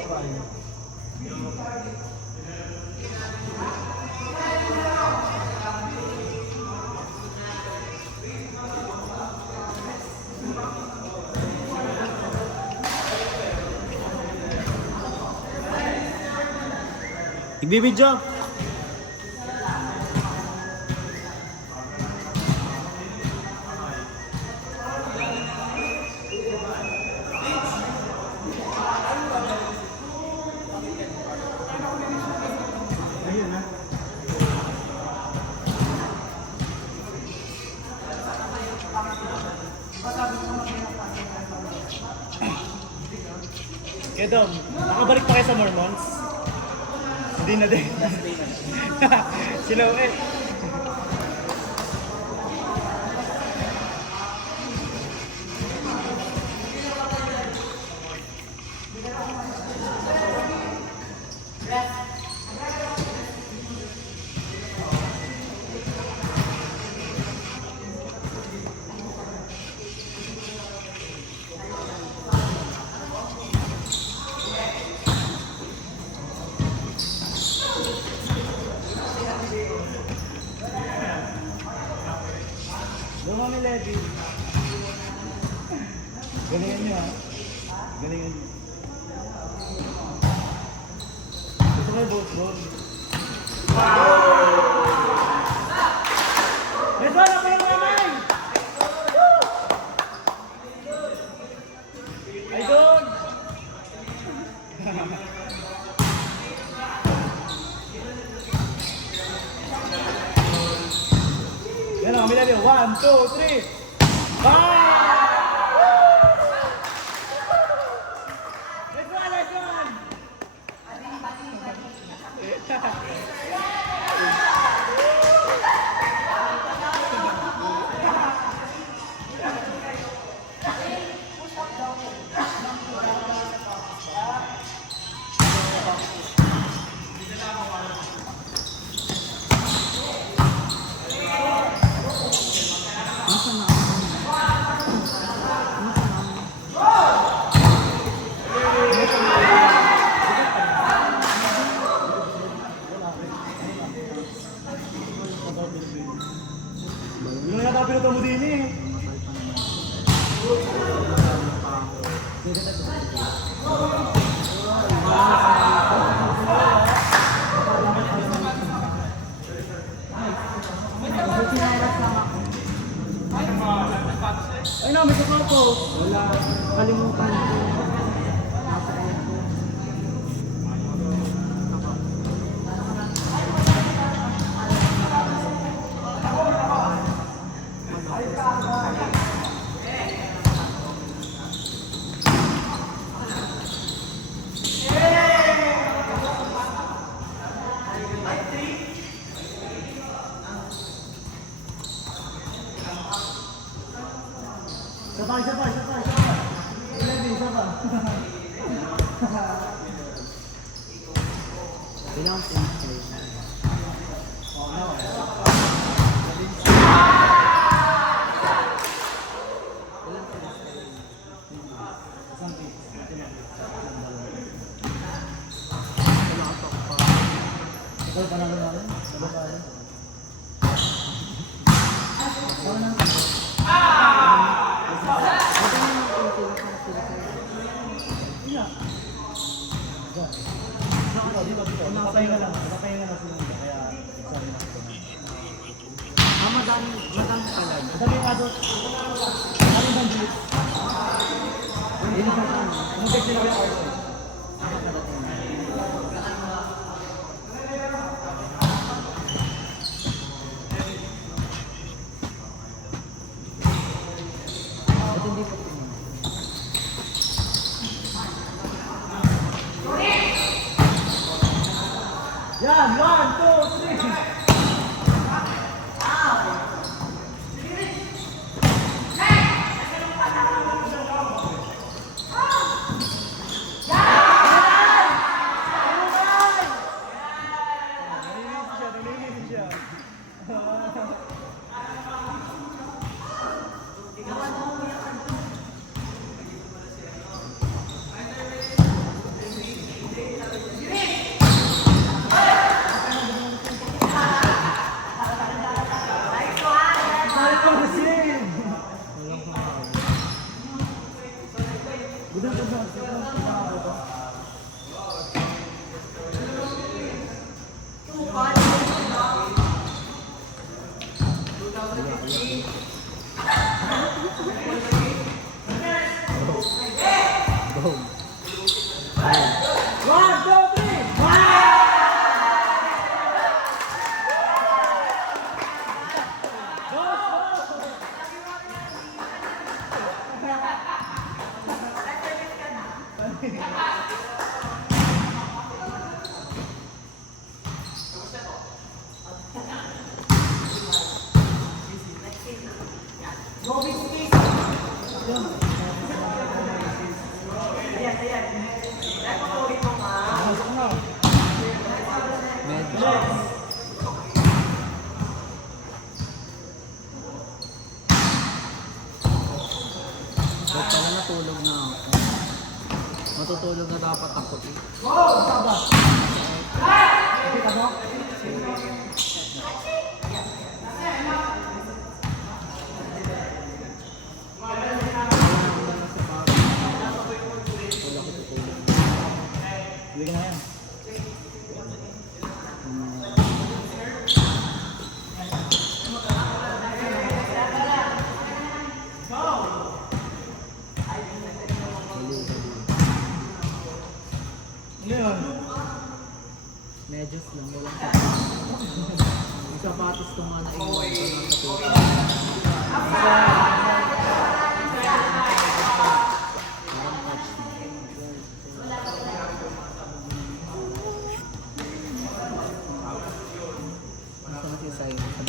papaano. Nagbibidyo. Ayun na. Kaya Dom, nakabalik pa kayo sa Mormons? Hindi na din. Sila eh. Dumami Levi. Galingan nyo ha. Galingan nyo. Ito may boat. Let's go! Ako yung mamay! Ay doon! Yan o, kami Levi. 1, 2, 3! Bye! Yung natapilot mo din eh. Ay na, may kakao. Wala. Kalimutan ko. Nasa airport. Sabay. Levi, sabay. Ilang points kayo? Oh, no. Ikaw panalo namin? Sabay tayo. Nakapahinga lang sila kaya exam na. Madami pala. Madami kaso. Madami bang bilis? Hindi na pa. Mag-check sila yung order. Ito hindi pa. Yan, 1, 2, 3. Tutulog na dapat ako eh. Saba. Okay ka mo? Uwi ka na yan. Ngayon, Medyos lang, walang sapatos. Yung sapatos ko nga na iwan ko lang sa tuwa. Nasa nakisay ko sa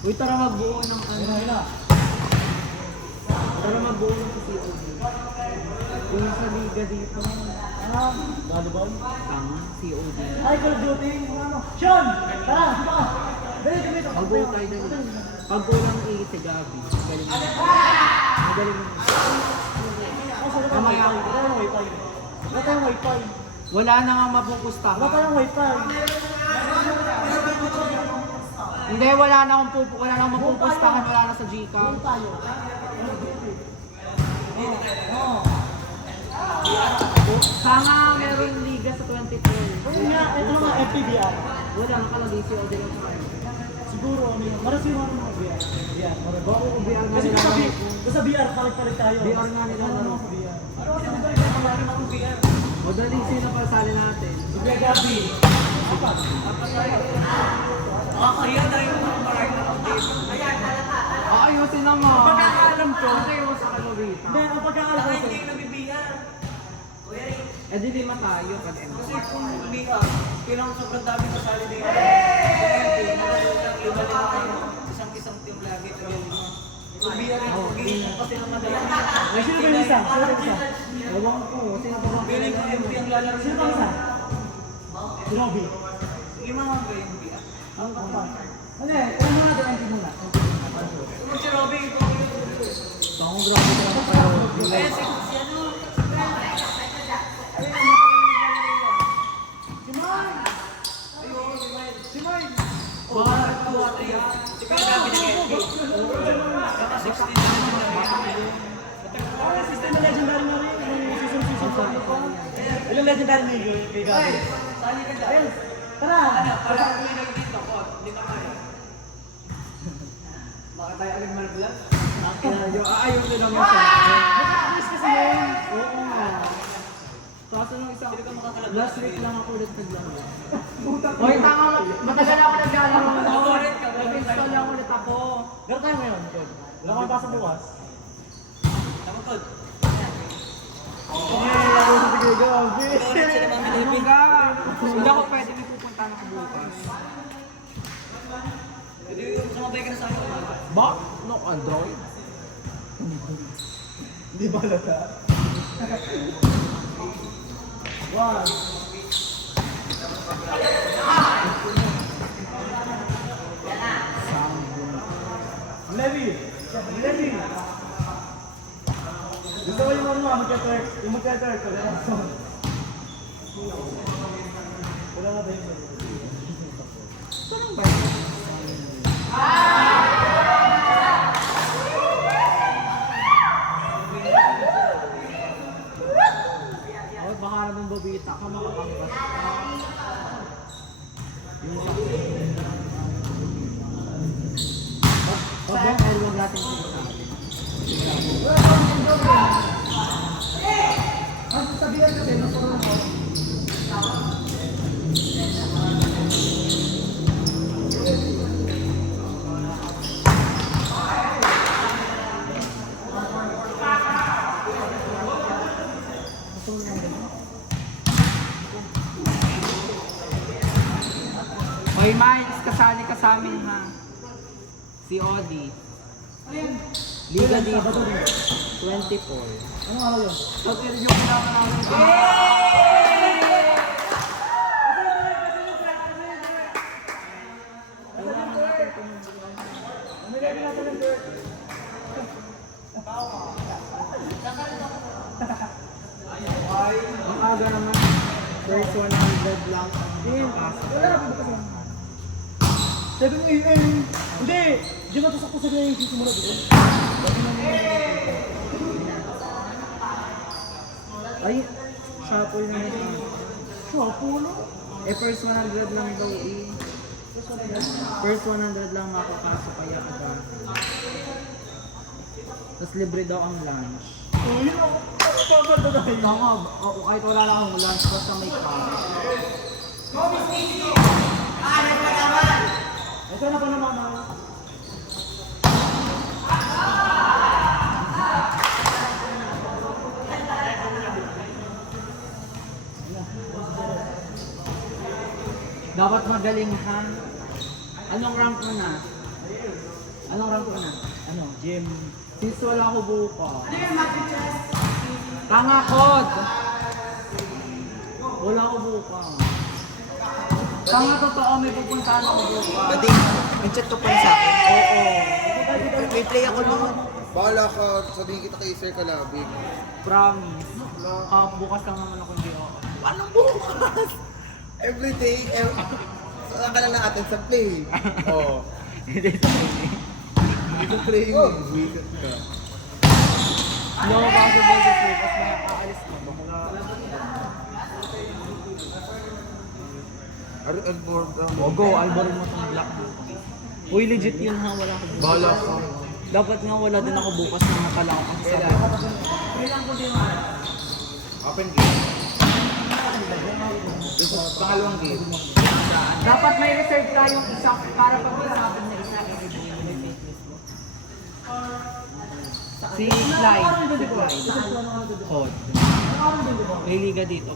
Uy, tara magbuo ng ano. Tara magbuo ng COD. Yung sa liga dito. Volleyball? COD. Ay, Call of Duty! Ano? Sean! Tara! Baka! Dali, dali! Magbuo tayo dali. Pag kulang si Gabi. Magaling mo. Magaling mo. Wala tayong wifi. Wala tayong wifi. Wala na nga mapupustahan. Wala tayong wifi. Hindi, wala na akong mapupustahan. Wala na sa Gcash. Doon tayo. Oo. Sana meron liga sa 2012. Ayun nga, ito nga, FPBR. Wala, nakalagay si Odin lang sa kayo. Siguro, ano yun? Marasino ano mga BR? BR. Bako kung BR nga Kasi nila. sa BR, palit-palit tayo. BR nga nila Ano laro. sa BR? Ano sa BR? Madali sila pa sali natin. Sige, Gabi. Apat. Kaya na yung mga maraming update. Ayusin naman. Pagkakaalam ko. Kasi yung sa kalorita. Hindi, ang pagkakaalam ko. Hindi nabibihan. Kuya Ray, Eh di lima tayo pag kasi kung lumiha, kailangan sobrang dami kasali din. Kaya madalo lang, lima-lima kayo. Isang-isang team lagi. Lumiha rin, mag-iisip pa sila madalo. Ay, sino ba yung isa? Sino ba yung isa? Ewan ko. Sino pa ba? Feeling ko MP ang lalaro. Sino ba yung isa? Si Robby. Sige mga ba yung MP? Ano pa? Ano eh, kaya muna natin MP muna. Kung si Robby, Tangong grabe ka lang kayo. eh, si ano? Si Mike! Si Mike! Si Kuya Gabi ng MP. Saka 16 na naman. Ay, system na legendary na rin. Yung season 4. Ilang legendary na yung kay Gabi? Sali ka dyan. Ayun! Tara! Para kung may nag-dito ko, hindi ka kaya. Baka tayo agad malbulat? Ayusin naman siya. Nakakamiss kasi yun! Oo nga. Kaso nung isang last week lang ako ulit naglaro. Hoy, tanga mo. Matagal ako naglalaro. Nag-install lang ulit ako. Gano'n tayo ngayon, Ted? Wala kang pasok bukas? Tama ko. Laro sa tigil Gabi! Ulit sila mga Ano Pilipin. ka? Hindi ako pwede may pupunta na bukas. Pwede sumabay ka na sa akin. Ba? No, Android. Hindi ba lata? One. Levi! Levi! Gusto ko yung magka-turk. Yung magka-turk. Wala na ba yung Oh, baka naman babita ka makapanggas. Huwag yung elbow natin sinasabi. ang sabihan kasi nasa ko. Hoy Miles, kasali ka sa amin ha. Si Odi. Liga dito. 24. Anong araw yun? So, pero yung pinaka namin. Umilagay natin ng turk. Ang aga naman. First 100 lang. Wala na ba kasi? 7 a.m. Hindi! Di ba ito sakto sa ganyan yung sisimula dito? Ay, shuffle na ito. Shuffle? Eh, first 100 lang daw eh. First 100 lang ako kaso kaya aga. Tapos libre daw ang lunch. Oh, yun ako. Pagod na tayo. Tama, kahit wala lang akong lunch, basta may car. Ito na pa naman ako. Dapat magaling ka. Anong rank mo na? Anong rank mo na? Ano? Gym. Since wala ako buka. Tangakod! Wala ako buka. Tanga totoo, may pupuntahan ako buka. Bading, may-chat ka pa sa akin. Oo. May play ako naman. Bahala ka, sabihin kita kay Sir Kalabig. Promise. Bukas lang naman ako hindi ako. Anong bukas? Every day, saan ka lang natin sa play. Oo. Hindi sa training. Ito training, weekend ka. No, possible to focus na aalis na. Unborn ka. O go, alborin mo itong black bukas. Uy, legit yun ha, wala ako bukas. Bahala ka. Dapat nga wala din ako bukas na natala ako kasi sabi. Open game. Ito, pangalawang game. Dapat may reserve tayong isa para pag-usapan na isa. Si Clyde. Si Clyde. Hod. May liga dito.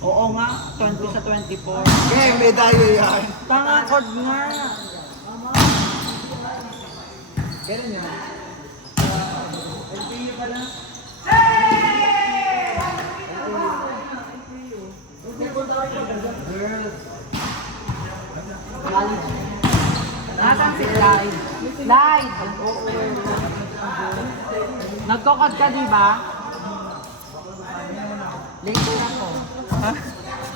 Oo nga, 20 sa 24. Eh, medalyo yan. Tanga Hod nga. Kailan yan? LPU pala. Girls. College. Nasaan si Clyde? Clyde! Nagkokod ka, di ba? Late na ako. Ha?